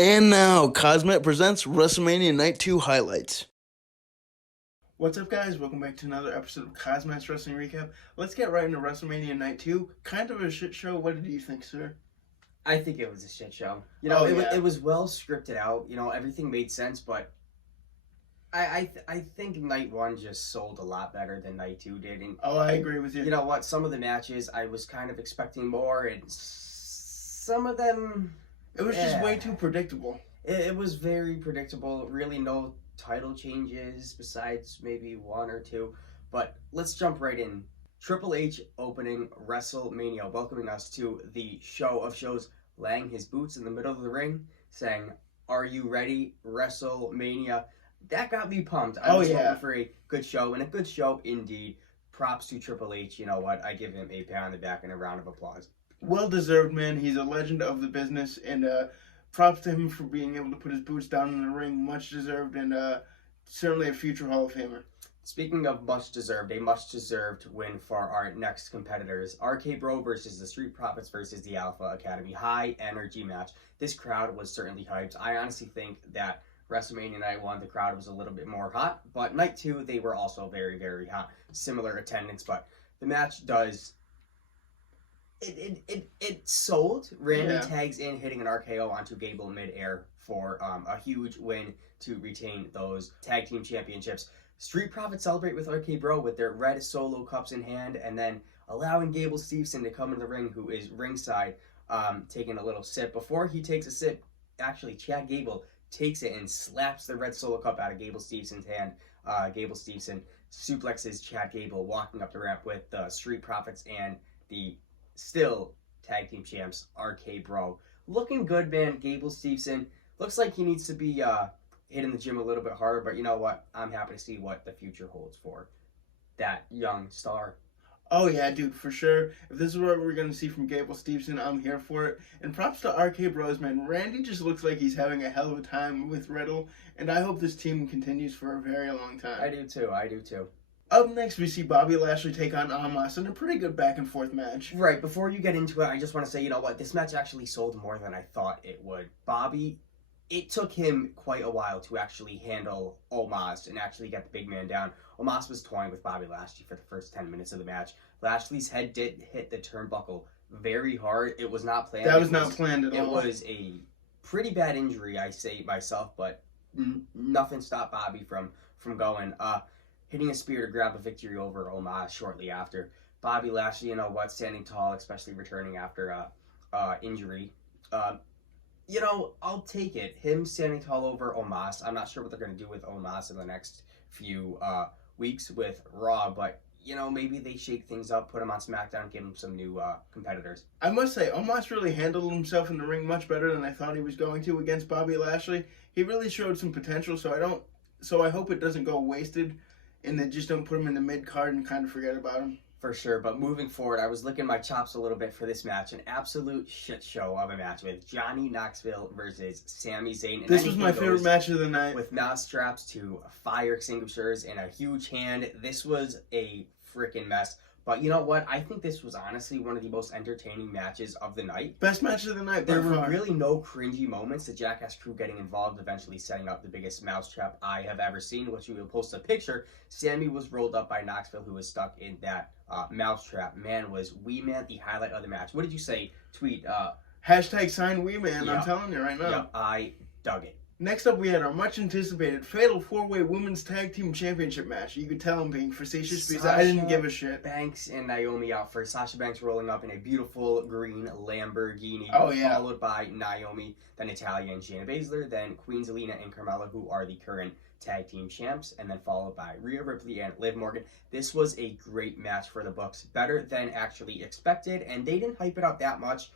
And now, KozMatt presents WrestleMania Night 2 highlights. What's up, guys? Welcome back to another episode of KozMatt's Wrestling Recap. Let's get right into WrestleMania Night 2. Kind of a shit show. What did you think, sir? I think it was a shit show. It was well scripted out. Everything made sense, but I think Night 1 just sold a lot better than Night 2 did. And I agree with you. You know what? Some of the matches I was kind of expecting more, and some of them... It was just way too predictable. It was very predictable. Really no title changes besides maybe one or two. But let's jump right in. Triple H opening WrestleMania, welcoming us to the show of shows, laying his boots in the middle of the ring, saying, "Are you ready, WrestleMania?" That got me pumped. I was hoping for a good show, and a good show indeed. Props to Triple H. You know what? I give him a pat on the back and a round of applause. Well-deserved, man. He's a legend of the business, and props to him for being able to put his boots down in the ring. Much deserved, and certainly a future Hall of Famer. Speaking of much deserved, a much deserved win for our next competitors. RK Bro versus the Street Profits versus the Alpha Academy. High energy match. This crowd was certainly hyped. I honestly think that WrestleMania Night 1, the crowd was a little bit more hot, but Night 2, they were also very, very hot. Similar attendance, but the match does... It sold. Randy tags in, hitting an RKO onto Gable midair for a huge win to retain those tag team championships. Street Profits celebrate with RK Bro with their red solo cups in hand, and then allowing Gable Steveson to come in the ring, who is ringside, taking a little sip. Before he takes a sip, actually, Chad Gable takes it and slaps the red solo cup out of Gable Stevenson's hand. Gable Steveson suplexes Chad Gable, walking up the ramp with the Street Profits and the still tag team champs, RK Bro. Looking good, man. Gable Steveson looks like he needs to be hitting the gym a little bit harder, but you know what? I'm happy to see what the future holds for that young star. Oh yeah, dude, for sure. If this is what we're going to see from Gable Steveson, I'm here for it. And props to RK Bros, man. Randy just looks like he's having a hell of a time with Riddle, and I hope this team continues for a very long time. I do too. Up next, we see Bobby Lashley take on Omas in a pretty good back-and-forth match. Right, before you get into it, I just want to say, you know what? This match actually sold more than I thought it would. Bobby, it took him quite a while to actually handle Omas and actually get the big man down. Omas was toying with Bobby Lashley for the first 10 minutes of the match. Lashley's head did hit the turnbuckle very hard. It was not planned. That was not planned at all. It was a pretty bad injury, I say myself, but nothing stopped Bobby from going. Hitting a spear to grab a victory over Omas shortly after. Bobby Lashley, you know what, standing tall, especially returning after injury. I'll take it. Him standing tall over Omas. I'm not sure what they're going to do with Omas in the next few weeks with Raw, but, maybe they shake things up, put him on SmackDown, give him some new competitors. I must say, Omas really handled himself in the ring much better than I thought he was going to against Bobby Lashley. He really showed some potential, so I hope it doesn't go wasted, and they just don't put him in the mid-card and kind of forget about him. For sure, but moving forward, I was licking my chops a little bit for this match. An absolute shit show of a match with Johnny Knoxville versus Sami Zayn. This was my favorite match of the night. With mouse straps to fire extinguishers and a huge hand. This was a freaking mess. But you know what? I think this was honestly one of the most entertaining matches of the night. Best match of the night. There were really no cringy moments. The Jackass crew getting involved, eventually setting up the biggest mousetrap I have ever seen, which we will post a picture. Sami was rolled up by Knoxville, who was stuck in that mousetrap. Man, was Wee Man the highlight of the match. What did you say? Tweet. Hashtag sign Wee Man. Yep. I'm telling you right now. Yep, I dug it. Next up, we had our much-anticipated Fatal 4-Way Women's Tag Team Championship match. You could tell I'm being facetious because I didn't give a shit. Banks and Naomi out first. Sasha Banks rolling up in a beautiful green Lamborghini. Followed by Naomi, then Natalya and Shayna Baszler, then Queen Zelina and Carmella, who are the current tag team champs, and then followed by Rhea Ripley and Liv Morgan. This was a great match for the Bucks. Better than actually expected, and they didn't hype it up that much.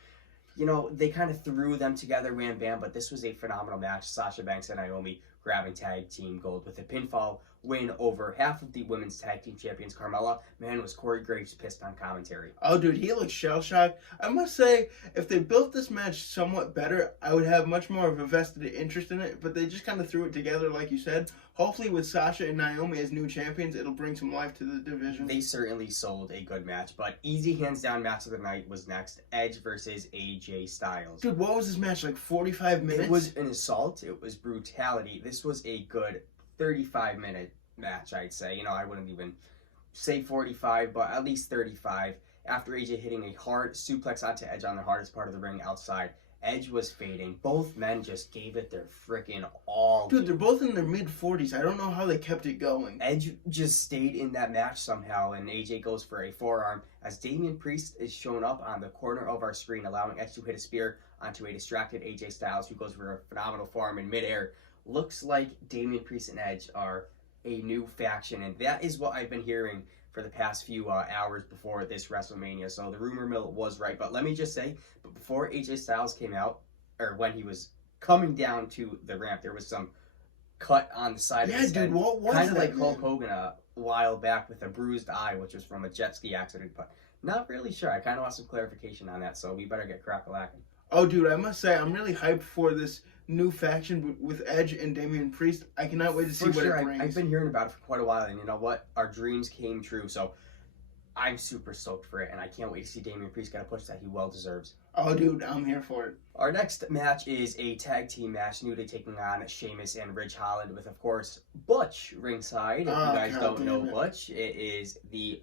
They kind of threw them together, wham bam, but this was a phenomenal match. Sasha Banks and Naomi grabbing tag team gold with a pinfall win over half of the women's tag team champions, Carmella. Man, was Corey Graves pissed on commentary. Oh, dude, he looked shell-shocked. I must say, if they built this match somewhat better, I would have much more of a vested interest in it, but they just kind of threw it together, like you said. Hopefully, with Sasha and Naomi as new champions, it'll bring some life to the division. They certainly sold a good match, but easy hands-down match of the night was next. Edge versus AJ Styles. Dude, what was this match, like 45 minutes? It was an assault. It was brutality. This was a good 35-minute match, I'd say. I wouldn't even say 45, but at least 35. After AJ hitting a hard suplex onto Edge on the hardest part of the ring outside, Edge was fading. Both men just gave it their freaking all. Dude, they're both in their mid-40s. I don't know how they kept it going. Edge just stayed in that match somehow, and AJ goes for a forearm as Damian Priest is shown up on the corner of our screen, allowing Edge to hit a spear onto a distracted AJ Styles, who goes for a phenomenal forearm in midair. Looks like Damian Priest and Edge are a new faction, and that is what I've been hearing for the past few hours before this WrestleMania. So the rumor mill was right. But let me just say, but before AJ Styles came out, or when he was coming down to the ramp, there was some cut on the side of his head. What was kind of that, like Hulk Hogan a while back with a bruised eye, which was from a jet ski accident, but not really sure. I kind of want some clarification on that, so we better get crack-a-lacking. Oh, dude, I must say, I'm really hyped for this new faction with Edge and Damian Priest. I cannot wait to see what it brings. I've been hearing about it for quite a while, and you know what? Our dreams came true, so I'm super stoked for it, and I can't wait to see Damian Priest get a push that he well deserves. Oh, dude, I'm here for it. Our next match is a tag team match, New Day taking on Sheamus and Ridge Holland, with, of course, Butch ringside. If you guys don't know Butch, it is the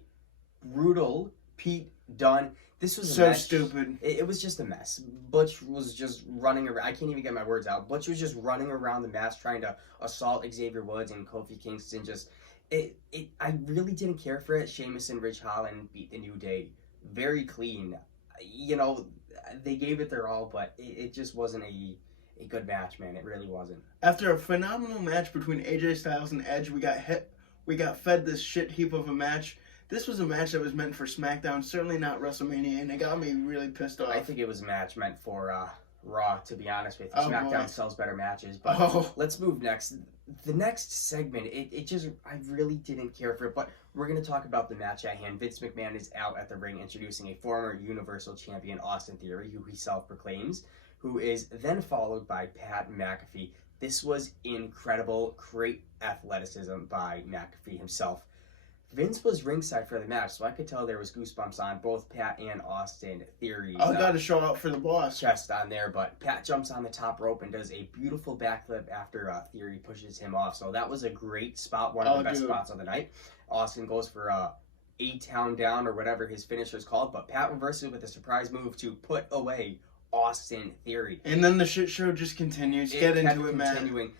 brutal Pete Dunne. This was so stupid. It was just a mess. Butch was just running around. I can't even get my words out. Butch was just running around the match trying to assault Xavier Woods and Kofi Kingston. I really didn't care for it. Sheamus and Ridge Holland beat the New Day very clean. They gave it their all, but it just wasn't a good match, man. It really wasn't. After a phenomenal match between AJ Styles and Edge, we got fed this shit heap of a match. This was a match that was meant for SmackDown, certainly not WrestleMania, and it got me really pissed off. I think it was a match meant for Raw, to be honest with you. SmackDown sells better matches, but let's move next. The next segment, I really didn't care for it, but we're going to talk about the match at hand. Vince McMahon is out at the ring introducing a former Universal Champion, Austin Theory, who he self-proclaims, who is then followed by Pat McAfee. This was incredible, great athleticism by McAfee himself. Vince was ringside for the match, so I could tell there was goosebumps on both Pat and Austin Theory's got to show up for the boss. Chest on there, but Pat jumps on the top rope and does a beautiful backflip after Theory pushes him off. So that was a great spot, one of the best spots of the night. Austin goes for A-Town Down or whatever his finisher is called, but Pat reverses with a surprise move to put away Austin Theory. And then the shit show just continues. Get into it, man.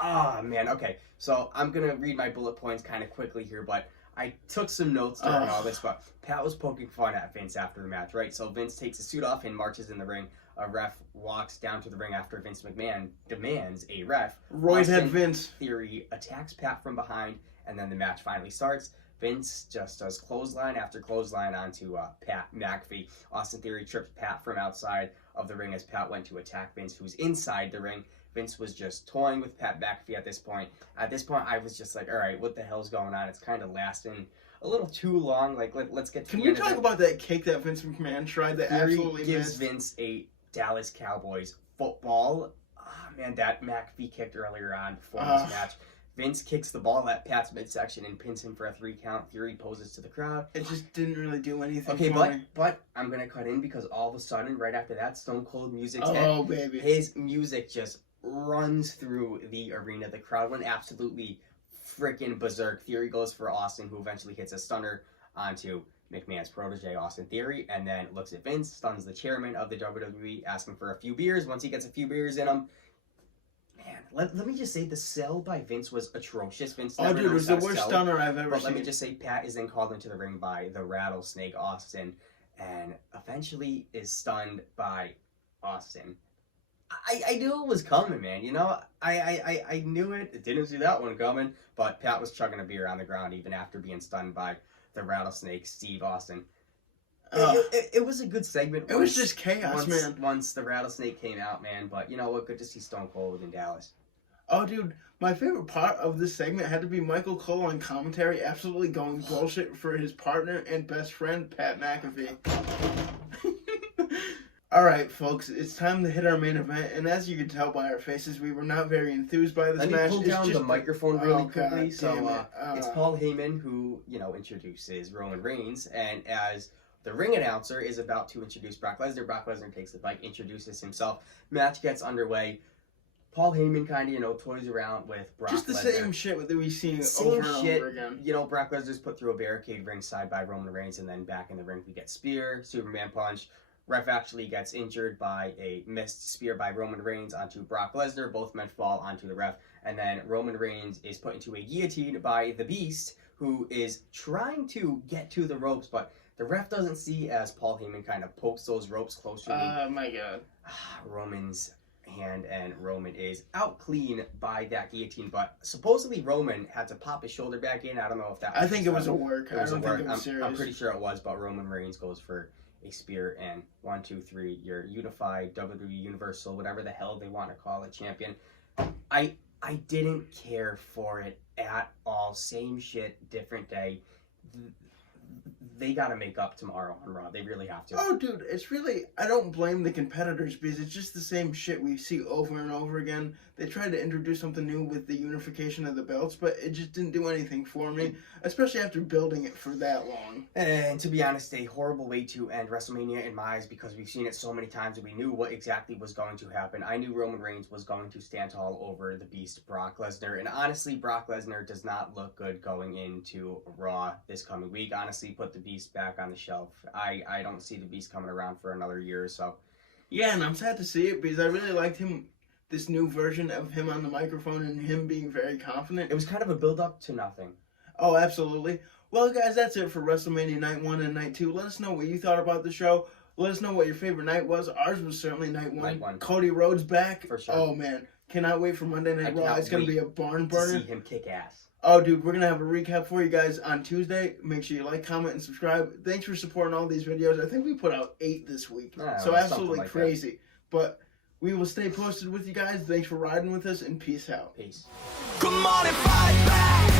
Ah, man, okay. So I'm going to read my bullet points kind of quickly here, but I took some notes during all this, but Pat was poking fun at Vince after the match, right? So Vince takes his suit off and marches in the ring. A ref walks down to the ring after Vince McMahon demands a ref. Roy's head Vince. Theory attacks Pat from behind, and then the match finally starts. Vince just does clothesline after clothesline onto Pat McAfee. Austin Theory trips Pat from outside of the ring as Pat went to attack Vince, who's inside the ring. Vince was just toying with Pat McAfee at this point. At this point, I was just like, all right, what the hell's going on? It's kind of lasting a little too long. Like, let's get to Can we talk about that kick that Vince McMahon tried that absolutely gives Vince a Dallas Cowboys football. Man, that McAfee kicked earlier on before this match. Vince kicks the ball at Pat's midsection and pins him for a 3 count. Theory poses to the crowd. It just didn't really do anything. Okay, but I'm going to cut in because all of a sudden, right after that, Stone Cold music's hit. Baby. His music just runs through the arena. The crowd went absolutely freaking berserk. Theory goes for Austin, who eventually hits a stunner onto McMahon's protege, Austin Theory, and then looks at Vince, stuns the chairman of the WWE, asking for a few beers. Once he gets a few beers in him, man, let me just say the sell by Vince was atrocious. Vince never it was the worst stunner I've ever seen. Let me just say, Pat is then called into the ring by the Rattlesnake Austin, and eventually is stunned by Austin. I knew it was coming, man. You know, I knew it. It didn't see that one coming, but Pat was chugging a beer on the ground even after being stunned by the Rattlesnake, Steve Austin. It was a good segment. It was just chaos, man. Once the Rattlesnake came out, man. But you know what? Good to see Stone Cold in Dallas. Oh, dude, my favorite part of this segment had to be Michael Cole on commentary absolutely going bullshit for his partner and best friend, Pat McAfee. Alright, folks, it's time to hit our main event, and as you can tell by our faces, we were not very enthused by this match. Let me pull down the microphone really quickly. God, so, it's Paul Heyman who, introduces Roman Reigns, and as the ring announcer is about to introduce Brock Lesnar takes the mic, introduces himself, match gets underway. Paul Heyman kind of, toys around with Brock Lesnar. Just the same shit that we've seen over and over again. Brock Lesnar's put through a barricade ringside by Roman Reigns, and then back in the ring we get spear, Superman punch. Ref actually gets injured by a missed spear by Roman Reigns onto Brock Lesnar. Both men fall onto the ref. And then Roman Reigns is put into a guillotine by the Beast, who is trying to get to the ropes, but the ref doesn't see as Paul Heyman kind of pokes those ropes closer. Oh, my God. Roman's hand, and Roman is out clean by that guillotine, but supposedly Roman had to pop his shoulder back in. I don't know if that was... I think it was a work. I don't think it was serious. I'm pretty sure it was, but Roman Reigns goes for a spear, and 1, 2, 3, your unified WWE Universal, whatever the hell they want to call it, champion. I didn't care for it at all. Same shit, different day. They gotta make up tomorrow on Raw. They really have to. Oh, dude, it's really... I don't blame the competitors because it's just the same shit we see over and over again. They tried to introduce something new with the unification of the belts, but it just didn't do anything for me, especially after building it for that long. And to be honest, a horrible way to end WrestleMania in my eyes, because we've seen it so many times and we knew what exactly was going to happen. I knew Roman Reigns was going to stand tall over the Beast, Brock Lesnar. And honestly, Brock Lesnar does not look good going into Raw this coming week. Honestly, put the Beast back on the shelf. I don't see the Beast coming around for another year or so. Yeah, and I'm sad to see it because I really liked him, this new version of him on the microphone and him being very confident. It was kind of a build-up to nothing. Oh, absolutely. Well, guys, that's it for WrestleMania Night 1 and Night 2. Let us know what you thought about the show. Let us know what your favorite night was. Ours was certainly Night 1. Night 1. Cody Rhodes back. For sure. Oh, man. Cannot wait for Monday Night Raw. It's going to be a barn burner. To see him kick ass. Oh, dude, we're going to have a recap for you guys on Tuesday. Make sure you like, comment, and subscribe. Thanks for supporting all these videos. I think we put out 8 this week. So absolutely like crazy. But we will stay posted with you guys. Thanks for riding with us, and peace out. Peace. Come on and fight back.